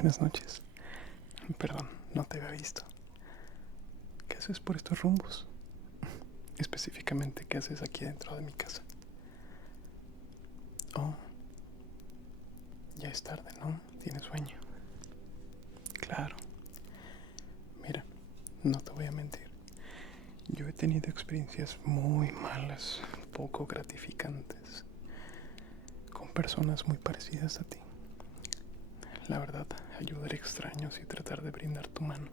Buenas noches. Perdón, no te había visto. ¿Qué haces por estos rumbos? Específicamente, ¿qué haces aquí dentro de mi casa? Oh, ya es tarde, ¿no? Tienes sueño. Claro. Mira, no te voy a mentir. Yo he tenido experiencias muy malas, poco gratificantes, con personas muy parecidas a ti. La verdad, ayudar a extraños y tratar de brindar tu mano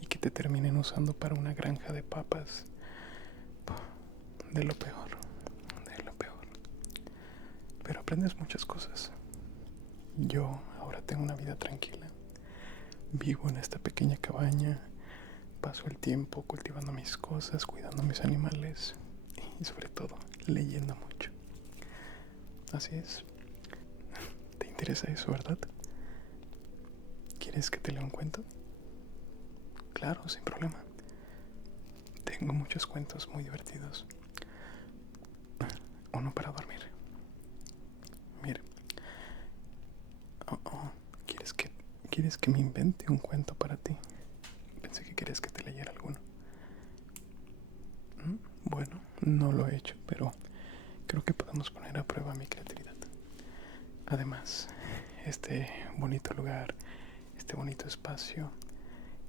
y que te terminen usando para una granja de papas. De lo peor, de lo peor. Pero aprendes muchas cosas. Yo ahora tengo una vida tranquila. Vivo en esta pequeña cabaña. Paso el tiempo cultivando mis cosas, cuidando mis animales y sobre todo leyendo mucho. Así es. ¿Te interesa eso, verdad? ¿Quieres que te lea un cuento? Claro, sin problema. Tengo muchos cuentos muy divertidos. Uno para dormir. Mira. Oh, ¿Quieres que me invente un cuento para ti? Pensé que querías que te leyera alguno. Bueno, no lo he hecho, pero creo que podemos poner a prueba mi creatividad. Además, este bonito lugar, este bonito espacio,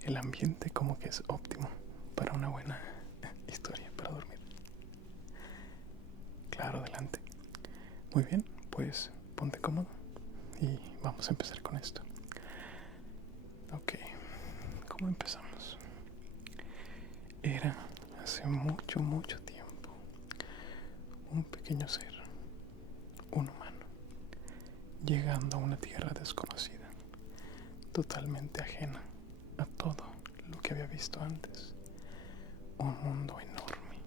el ambiente como que es óptimo para una buena historia para dormir. Claro, adelante. Muy bien, pues ponte cómodo y vamos a empezar con esto. Ok, ¿cómo empezamos? Era hace mucho, mucho tiempo un pequeño ser, un humano, llegando a una tierra desconocida, totalmente ajena a todo lo que había visto antes. Un mundo enorme,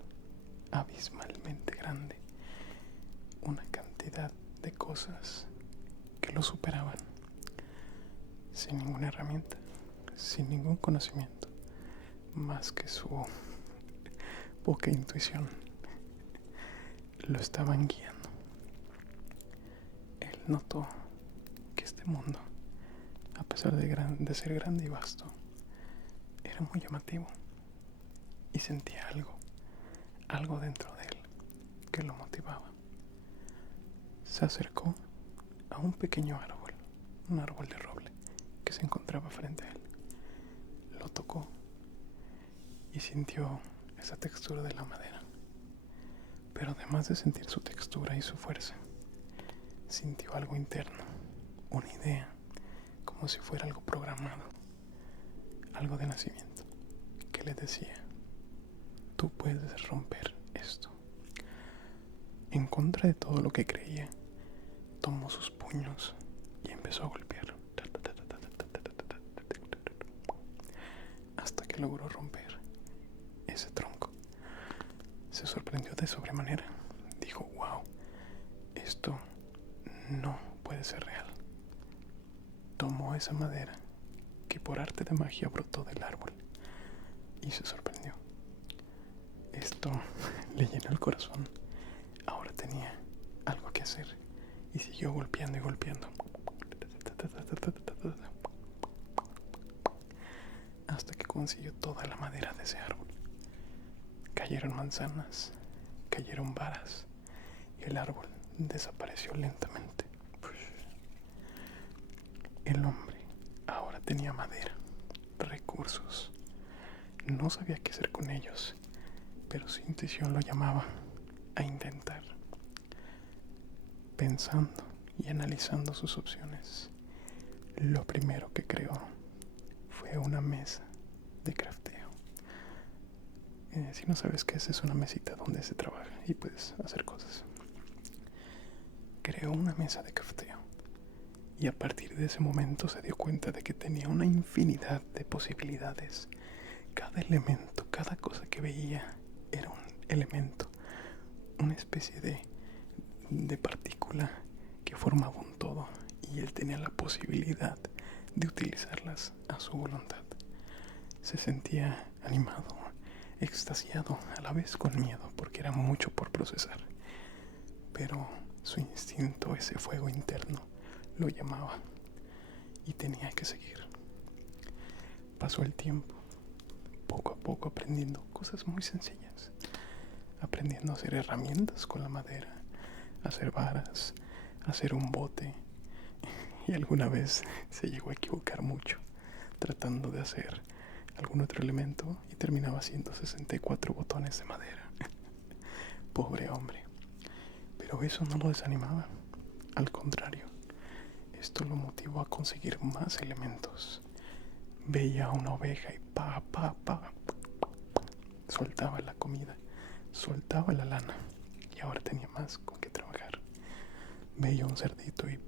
abismalmente grande, una cantidad de cosas que lo superaban, sin ninguna herramienta, sin ningún conocimiento, más que su poca intuición. Lo estaban guiando. Él notó que este mundo, a pesar de ser grande y vasto, era muy llamativo y sentía algo dentro de él que lo motivaba. Se acercó a un pequeño árbol, un árbol de roble que se encontraba frente a él. Lo tocó y sintió esa textura de la madera. Pero además de sentir su textura y su fuerza, sintió algo interno, una idea, como si fuera algo programado, algo de nacimiento, que le decía: tú puedes romper esto. En contra de todo lo que creía, tomó sus puños y empezó a golpear hasta que logró romper ese tronco. Se sorprendió de sobremanera. Dijo: wow, esto no puede ser real. Tomó esa madera que por arte de magia brotó del árbol y se sorprendió. Esto le llenó el corazón. Ahora tenía algo que hacer y siguió golpeando y golpeando hasta que consiguió toda la madera de ese árbol. Cayeron manzanas, cayeron varas y el árbol desapareció lentamente. El hombre ahora tenía madera, recursos. No sabía qué hacer con ellos, pero su intuición lo llamaba a intentar. Pensando y analizando sus opciones, lo primero que creó fue una mesa de crafteo. Si no sabes qué es una mesita donde se trabaja y puedes hacer cosas. Creó una mesa de crafteo y a partir de ese momento se dio cuenta de que tenía una infinidad de posibilidades. Cada elemento, cada cosa que veía era un elemento, una especie de partícula que formaba un todo, y él tenía la posibilidad de utilizarlas a su voluntad. Se sentía animado, extasiado, a la vez con miedo, porque era mucho por procesar. Pero su instinto, ese fuego interno, lo llamaba y tenía que seguir. Pasó el tiempo, poco a poco aprendiendo cosas muy sencillas, aprendiendo a hacer herramientas con la madera, a hacer varas, a hacer un bote, y alguna vez se llegó a equivocar mucho tratando de hacer algún otro elemento y terminaba haciendo 64 botones de madera. Pobre hombre. Pero eso no lo desanimaba. Al contrario, esto lo motivó a conseguir más elementos. Veía una oveja y soltaba la comida, soltaba la lana y ahora tenía más con qué trabajar. Veía un cerdito y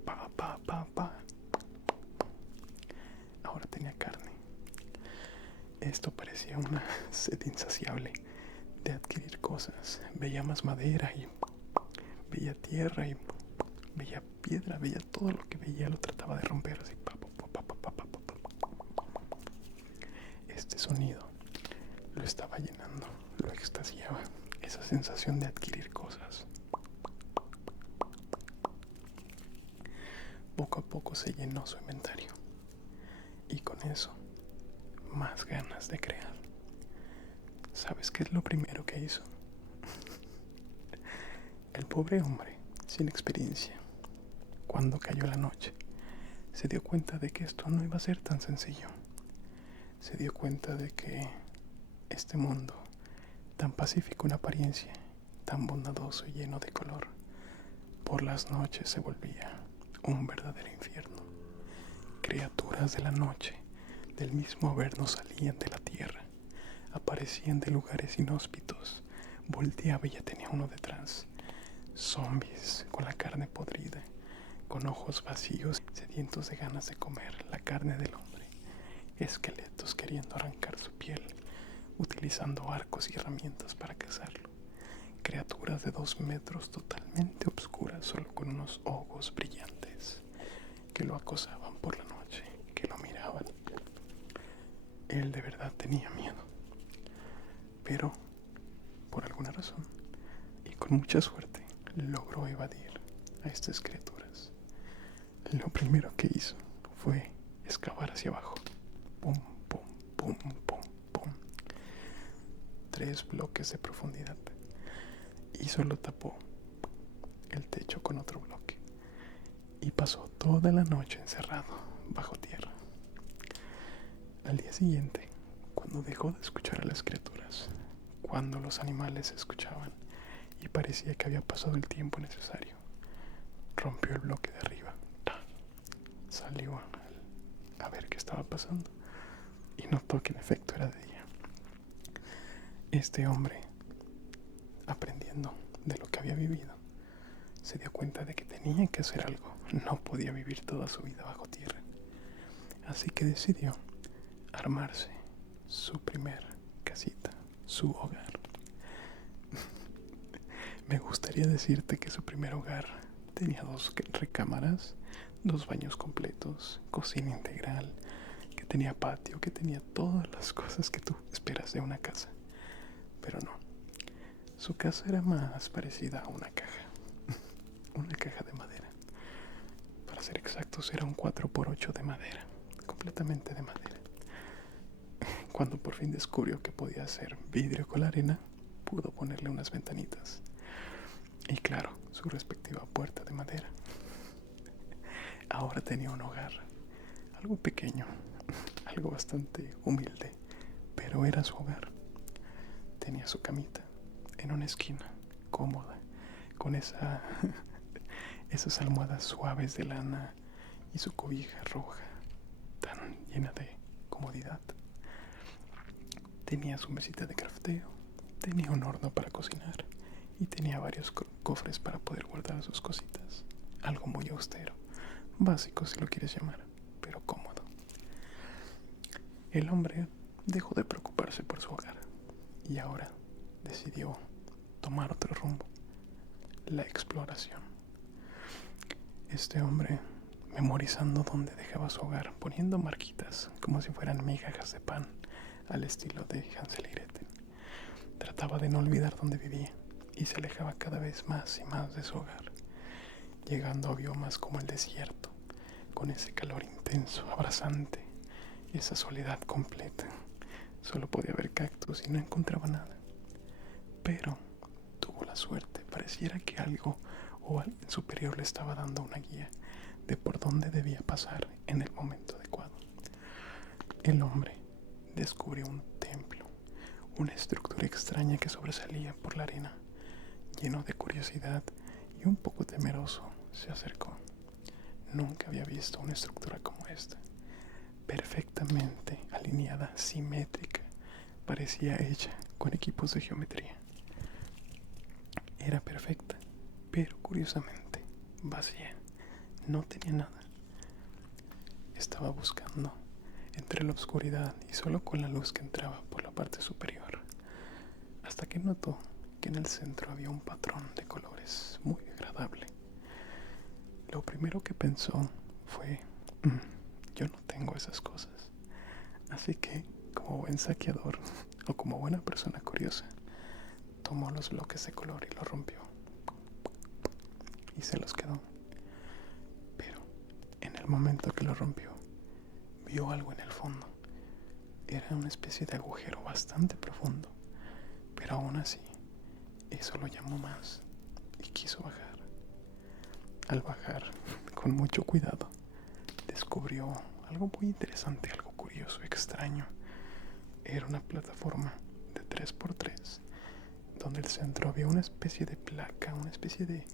ahora tenía carne. Esto parecía una sed insaciable de adquirir cosas. Veía más madera y veía tierra y veía piedra, veía todo lo que veía, lo trataba de romper así. Este sonido lo estaba llenando, lo extasiaba, esa sensación de adquirir cosas. Poco a poco se llenó su inventario y con eso más ganas de crear. ¿Sabes qué es lo primero que hizo? El pobre hombre, sin experiencia, cuando cayó la noche, se dio cuenta de que esto no iba a ser tan sencillo. Se dio cuenta de que este mundo, tan pacífico en apariencia, tan bondadoso y lleno de color, por las noches se volvía un verdadero infierno. Criaturas de la noche, del mismo averno, salían de la tierra, aparecían de lugares inhóspitos, volteaba y ya tenía uno detrás. Zombies con la carne podrida, con ojos vacíos, sedientos de ganas de comer la carne del hombre. Esqueletos queriendo arrancar su piel, utilizando arcos y herramientas para cazarlo. Criaturas de 2 metros totalmente obscuras, solo con unos ojos brillantes, que lo acosaban por la noche, que lo miraban. Él de verdad tenía miedo, pero por alguna razón y con mucha suerte logró evadir a estas criaturas. Lo primero que hizo fue excavar hacia abajo. Pum, pum, pum, pum, pum. 3 bloques de profundidad. Y solo tapó el techo con otro bloque. Y pasó toda la noche encerrado bajo tierra. Al día siguiente, cuando dejó de escuchar a las criaturas, cuando los animales escuchaban y parecía que había pasado el tiempo necesario, rompió el bloque de arriba. Salió a ver qué estaba pasando y notó que en efecto era de día. Este hombre, aprendiendo de lo que había vivido, se dio cuenta de que tenía que hacer algo. No podía vivir toda su vida bajo tierra. Así que decidió armarse su primer casita, su hogar. Me gustaría decirte que su primer hogar tenía 2 recámaras, 2 baños completos, cocina integral, que tenía patio, que tenía todas las cosas que tú esperas de una casa. Pero no, su casa era más parecida a una caja, una caja de madera. Para ser exactos, era un 4x8 de madera, completamente de madera. Cuando por fin descubrió que podía hacer vidrio con la arena, pudo ponerle unas ventanitas. Y claro, su respectiva puerta de madera. Ahora tenía un hogar, algo pequeño, algo bastante humilde, pero era su hogar. Tenía su camita en una esquina, cómoda, con esas almohadas suaves de lana y su cobija roja, tan llena de comodidad. Tenía su mesita de crafteo, tenía un horno para cocinar y tenía varios cofres para poder guardar sus cositas. Algo muy austero, básico si lo quieres llamar, pero cómodo. El hombre dejó de preocuparse por su hogar y ahora decidió tomar otro rumbo, la exploración. Este hombre, memorizando dónde dejaba su hogar, poniendo marquitas como si fueran migajas de pan al estilo de Hansel y Gretel, trataba de no olvidar dónde vivía y se alejaba cada vez más y más de su hogar, llegando a biomas como el desierto, con ese calor intenso, abrasante, esa soledad completa. Solo podía ver cactus y no encontraba nada. Pero tuvo la suerte, pareciera que algo o alguien superior le estaba dando una guía de por dónde debía pasar en el momento adecuado. El hombre descubrió un templo, una estructura extraña que sobresalía por la arena. Lleno de curiosidad y un poco temeroso, se acercó. Nunca había visto una estructura como esta, perfectamente alineada, simétrica. Parecía hecha con equipos de geometría. Era perfecta, pero curiosamente vacía. No tenía nada. Estaba buscando entre la oscuridad y solo con la luz que entraba por la parte superior, hasta que notó que en el centro había un patrón de colores muy agradable. Lo primero que pensó fue, yo no tengo esas cosas. Así que, como buen saqueador o como buena persona curiosa, tomó los bloques de color y los rompió. Y se los quedó. Pero, en el momento que lo rompió, vio algo en el fondo. Era una especie de agujero bastante profundo. Pero aún así, eso lo llamó más y quiso bajar. Al bajar, con mucho cuidado, descubrió algo muy interesante, algo curioso, extraño. Era una plataforma de 3x3, donde el centro había una especie de placa, una especie de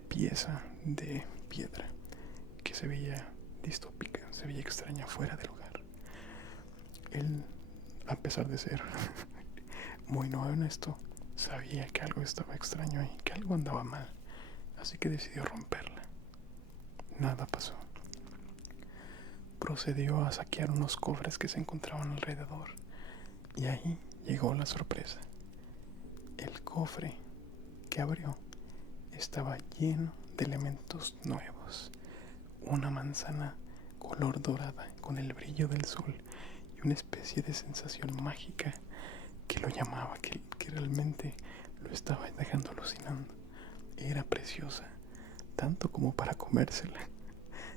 pieza de piedra que se veía distópica, se veía extraña, fuera de lugar. Él, a pesar de ser muy nuevo en esto, sabía que algo estaba extraño ahí, que algo andaba mal, así que decidió romperla. Nada pasó. Procedió a saquear unos cofres que se encontraban alrededor, y ahí llegó la sorpresa. El cofre que abrió estaba lleno de elementos nuevos. Una manzana color dorada con el brillo del sol y una especie de sensación mágica que lo llamaba, que realmente lo estaba dejando alucinando. Era preciosa, tanto como para comérsela.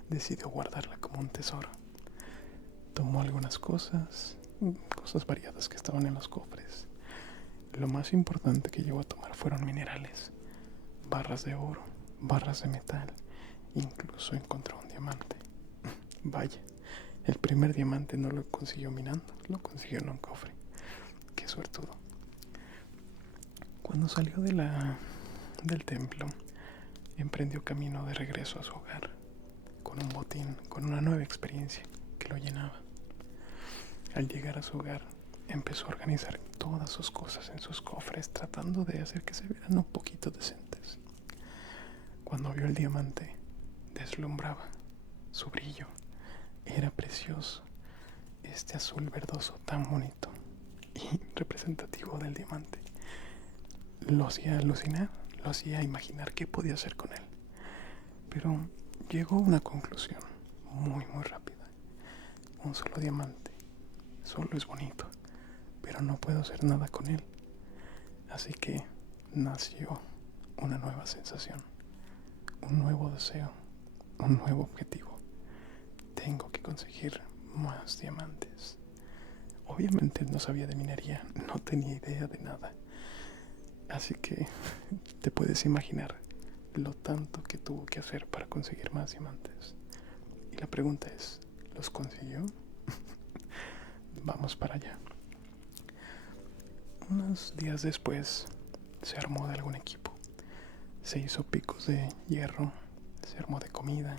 Decidió guardarla como un tesoro. Tomó algunas cosas variadas que estaban en los cofres. Lo más importante que llegó a tomar fueron minerales, barras de oro, barras de metal, incluso encontró un diamante. Vaya, el primer diamante no lo consiguió minando, lo consiguió en un cofre. Qué suertudo. Cuando salió del templo, emprendió camino de regreso a su hogar, con un botín, con una nueva experiencia que lo llenaba. Al llegar a su hogar, empezó a organizar todas sus cosas en sus cofres, tratando de hacer que se vieran un poquito decentes. Cuando vio el diamante, deslumbraba. Su brillo era precioso, este azul verdoso tan bonito y representativo del diamante. Lo hacía alucinar, lo hacía imaginar qué podía hacer con él. Pero llegó a una conclusión muy rápida. Un solo diamante solo es bonito, pero no puedo hacer nada con él. Así que nació una nueva sensación, un nuevo deseo, un nuevo objetivo. Tengo que conseguir más diamantes. Obviamente no sabía de minería, no tenía idea de nada. Así que te puedes imaginar lo tanto que tuvo que hacer para conseguir más diamantes. Y la pregunta es, ¿los consiguió? Vamos para allá. Unos días después se armó de algún equipo. Se hizo picos de hierro, se armó de comida,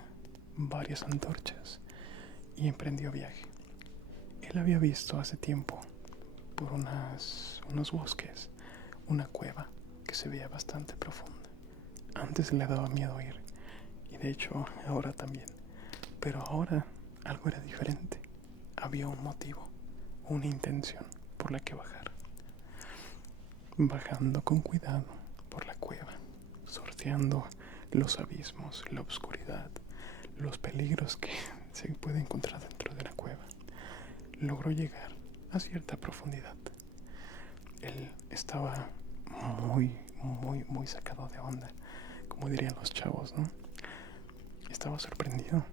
varias antorchas y emprendió viaje. Él había visto hace tiempo por unos bosques una cueva que se veía bastante profunda. Antes le daba miedo ir, y de hecho ahora también. Pero ahora algo era diferente. Había un motivo, una intención por la que bajar. Bajando con cuidado por la cueva, sorteando los abismos, la oscuridad, los peligros que se puede encontrar dentro de la cueva, logró llegar a cierta profundidad. Él estaba muy sacado de onda, como dirían los chavos, ¿no? Estaba sorprendido.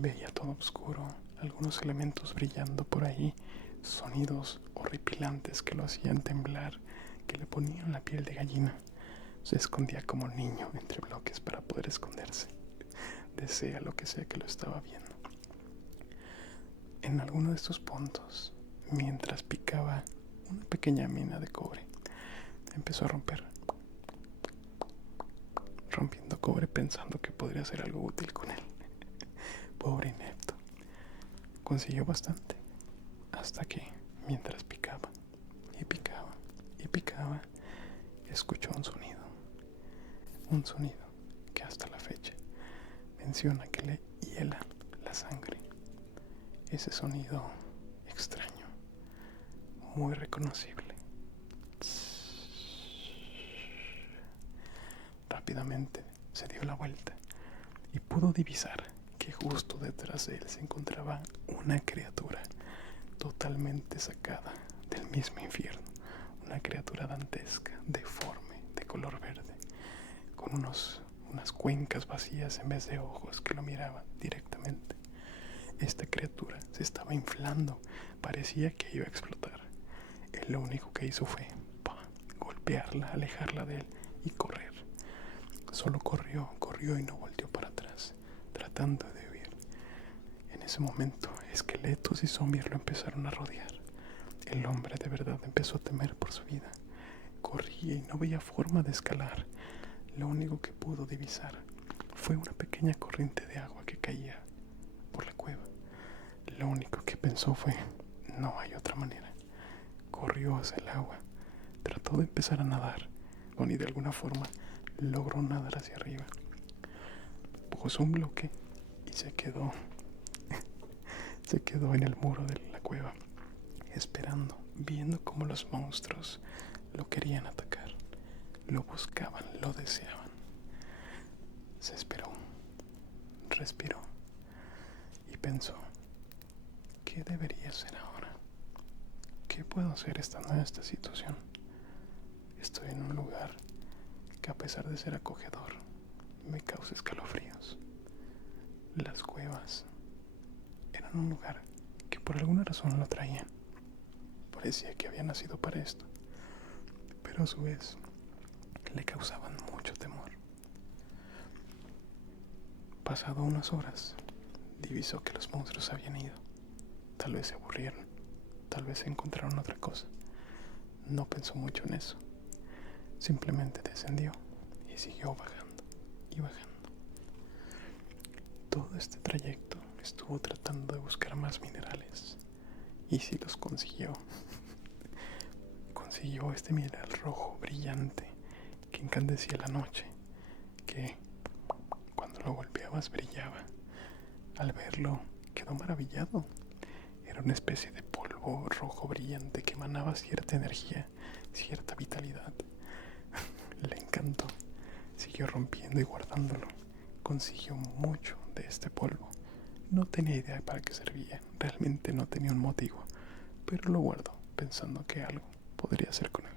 Veía todo oscuro, algunos elementos brillando por ahí, sonidos horripilantes que lo hacían temblar, que le ponían la piel de gallina. Se escondía como niño entre bloques para poder esconderse. Desea lo que sea que lo estaba viendo. En alguno de estos puntos, mientras picaba una pequeña mina de cobre, empezó a rompiendo cobre pensando que podría hacer algo útil con él. Pobre inepto. Consiguió bastante, hasta que, mientras picaba y picaba y picaba, escuchó un sonido que hasta la fecha menciona que le hiela la sangre. Ese sonido extraño, muy reconocible. Rápidamente se dio la vuelta y pudo divisar que justo detrás de él se encontraba una criatura totalmente sacada del mismo infierno. Una criatura dantesca, deforme, de color verde, con unas cuencas vacías en vez de ojos que lo miraban directamente. Esta criatura se estaba inflando, parecía que iba a explotar. Él lo único que hizo fue golpearla, alejarla de él y correr. Solo corrió y no volteó para atrás, tratando de huir. En ese momento, esqueletos y zombies lo empezaron a rodear. El hombre de verdad empezó a temer por su vida. Corría y no veía forma de escalar. Lo único que pudo divisar fue una pequeña corriente de agua que caía por la cueva. Lo único que pensó fue, no hay otra manera. Corrió hacia el agua, trató de empezar a nadar, y de alguna forma logró nadar hacia arriba. Puso un bloque y se quedó en el muro de la cueva, esperando, viendo cómo los monstruos lo querían atacar, lo buscaban, lo deseaban. Se esperó, respiró y pensó, ¿qué debería hacer ahora? ¿Qué puedo hacer estando en esta situación? Estoy en un lugar que, a pesar de ser acogedor, me causa escalofríos. Las cuevas eran un lugar que por alguna razón lo atraían. Parecía que había nacido para esto, pero a su vez le causaban mucho temor. Pasado unas horas, divisó que los monstruos habían ido. Tal vez se aburrieron, tal vez encontraron otra cosa. No pensó mucho en eso. Simplemente descendió y siguió bajando y bajando. Todo este trayecto estuvo tratando de buscar más minerales. Y sí los consiguió. Consiguió este mineral rojo brillante que encandecía la noche, que cuando lo golpeabas brillaba. Al verlo quedó maravillado. Era una especie de polvo rojo brillante que emanaba cierta energía, cierta vitalidad. Le encantó. Siguió rompiendo y guardándolo. Consiguió mucho de este polvo. No tenía idea para qué servía. Realmente no tenía un motivo. Pero lo guardó, pensando que algo podría hacer con él.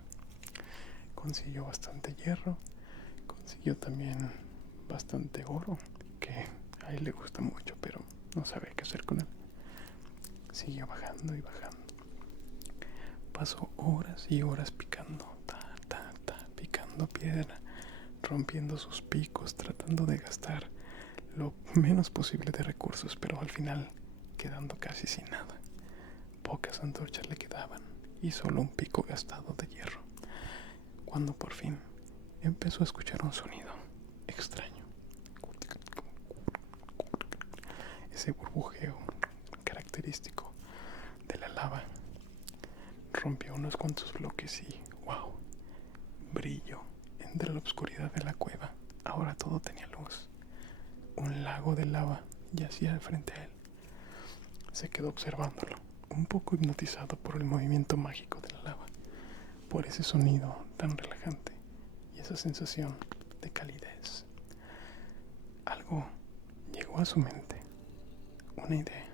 Consiguió bastante hierro. Consiguió también bastante oro, que a él le gusta mucho, pero no sabe qué hacer con él. Siguió bajando y bajando. Pasó horas y horas picando, picando piedra, rompiendo sus picos, tratando de gastar lo menos posible de recursos, pero al final quedando casi sin nada. Pocas antorchas le quedaban y solo un pico gastado de hierro. Cuando por fin empezó a escuchar un sonido extraño. Ese burbujeo característico de la lava. Rompió unos cuantos bloques y ¡wow! Brillo entre la oscuridad de la cueva. Ahora todo tenía luz. Un lago de lava yacía frente a él. Se quedó observándolo, un poco hipnotizado por el movimiento mágico de la lava, por ese sonido tan relajante y esa sensación de calidez. Algo llegó a su mente, una idea.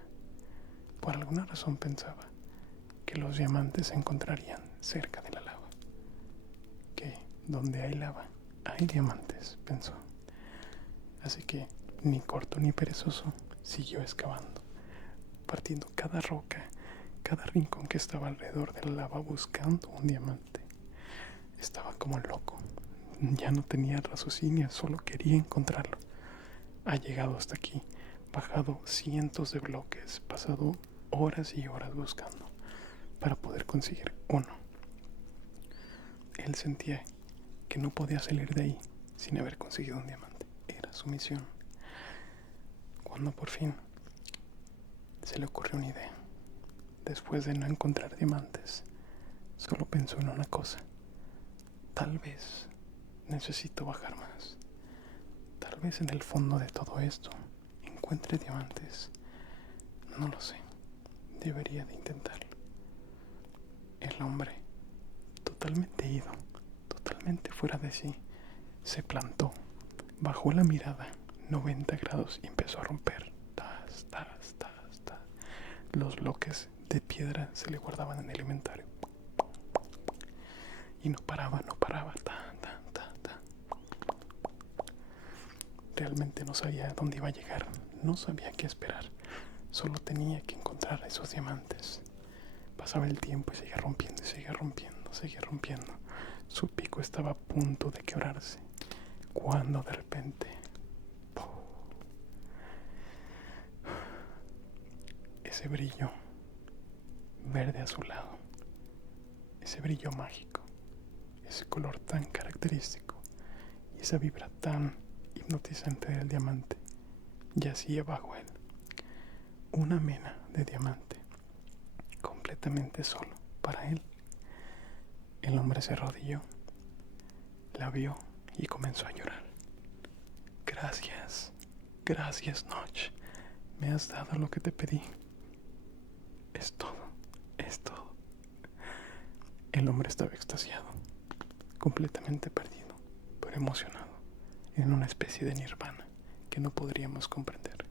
Por alguna razón pensaba que los diamantes se encontrarían cerca de la lava. Que donde hay lava, hay diamantes, pensó. Así que, ni corto ni perezoso, Siguió excavando, partiendo cada roca, cada rincón que estaba alrededor de la lava buscando un diamante. Estaba como loco. Ya no tenía raciocinio, solo quería encontrarlo. Ha llegado hasta aquí, bajado cientos de bloques, pasado horas y horas buscando para poder conseguir uno. Él sentía que no podía salir de ahí sin haber conseguido un diamante. Era su misión. Cuando por fin se le ocurrió una idea, después de no encontrar diamantes, solo pensó en una cosa. Tal vez necesito bajar más. Tal vez en el fondo de todo esto encuentre diamantes. No lo sé. Debería de intentarlo. El hombre, totalmente ido, totalmente fuera de sí, se plantó, bajó la mirada 90 grados y empezó a romper. Tas, tas, tas, tas. Los bloques de piedra se le guardaban en el inventario. Y no paraba, no paraba. Ta, ta, ta, ta. Realmente no sabía dónde iba a llegar, no sabía qué esperar. Solo tenía que encontrar esos diamantes. Pasaba el tiempo y seguía rompiendo, y seguía rompiendo, seguía rompiendo. Su pico estaba a punto de quebrarse, cuando de repente ese brillo verde azulado, ese brillo mágico, ese color tan característico y esa vibra tan hipnotizante del diamante yacía bajo él. Una mena de diamante, completamente solo para él. El hombre se arrodilló, la vio y comenzó a llorar. Gracias, gracias, Notch. Me has dado lo que te pedí. Es todo, es todo. El hombre estaba extasiado, completamente perdido, pero emocionado, en una especie de nirvana que no podríamos comprender,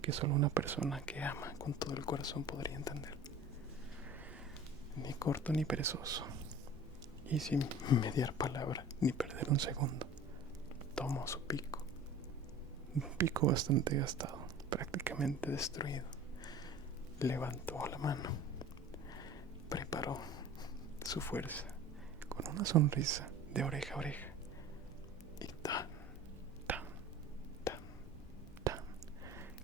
que solo una persona que ama con todo el corazón podría entender. Ni corto ni perezoso, y sin mediar palabra ni perder un segundo, tomó su pico, un pico bastante gastado, prácticamente destruido. Levantó la mano, preparó su fuerza con una sonrisa de oreja a oreja y tan, tan, tan, tan,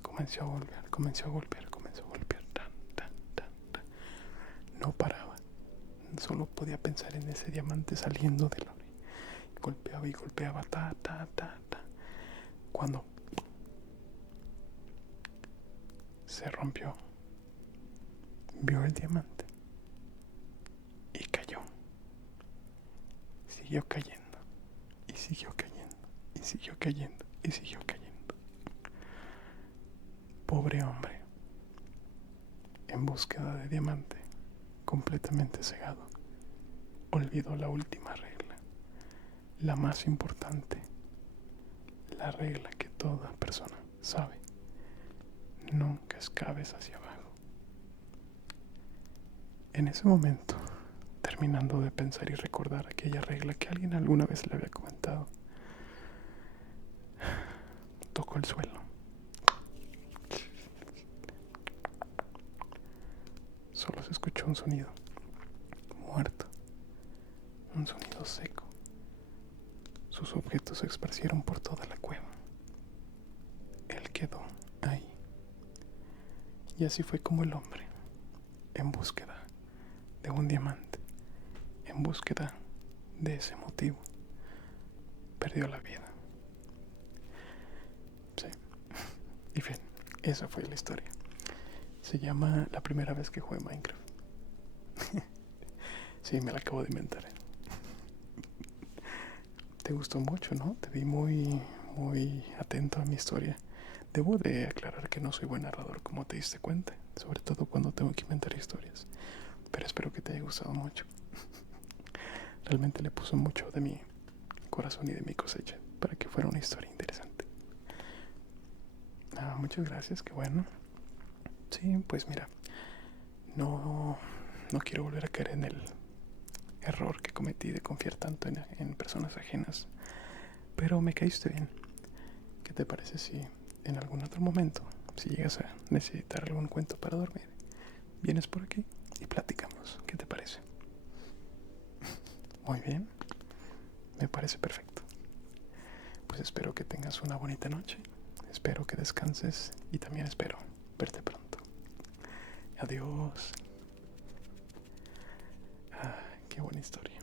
comenzó a golpear, comenzó a golpear, comenzó a golpear, tan, tan, tan, tan. No paraba, solo podía pensar en ese diamante saliendo del ore. Golpeaba y golpeaba, ta, ta, ta, ta. Cuando se rompió, vio el diamante y cayó. Siguió cayendo, y siguió cayendo, y siguió cayendo, y siguió cayendo. Pobre hombre, en búsqueda de diamante, completamente cegado, olvidó la última regla, la más importante, la regla que toda persona sabe: nunca excaves hacia abajo. En ese momento, terminando de pensar y recordar aquella regla que alguien alguna vez le había comentado, tocó el suelo. Solo se escuchó un sonido muerto, un sonido seco. Sus objetos se esparcieron por toda la cueva. Él quedó ahí. Y así fue como el hombre, en búsqueda de un diamante, en búsqueda de ese motivo, perdió la vida. Sí. Y bien, esa fue la historia. Se llama La primera vez que jugué Minecraft. Sí, me la acabo de inventar. Te gustó mucho, ¿no? Te vi muy atento a mi historia. Debo de aclarar que no soy buen narrador, como te diste cuenta, sobre todo cuando tengo que inventar historias. Pero espero que te haya gustado mucho. Realmente le puso mucho de mi corazón y de mi cosecha para que fuera una historia interesante. Muchas gracias, qué bueno. Sí, pues mira, no quiero volver a caer en el error que cometí de confiar tanto en personas ajenas. Pero me caíste bien. ¿Qué te parece si en algún otro momento si llegas a necesitar algún cuento para dormir, vienes por aquí y platicamos. ¿Qué te parece? Muy bien, me parece perfecto. Pues espero que tengas una bonita noche, espero que descanses y también espero verte pronto. Adiós. Ah, qué buena historia.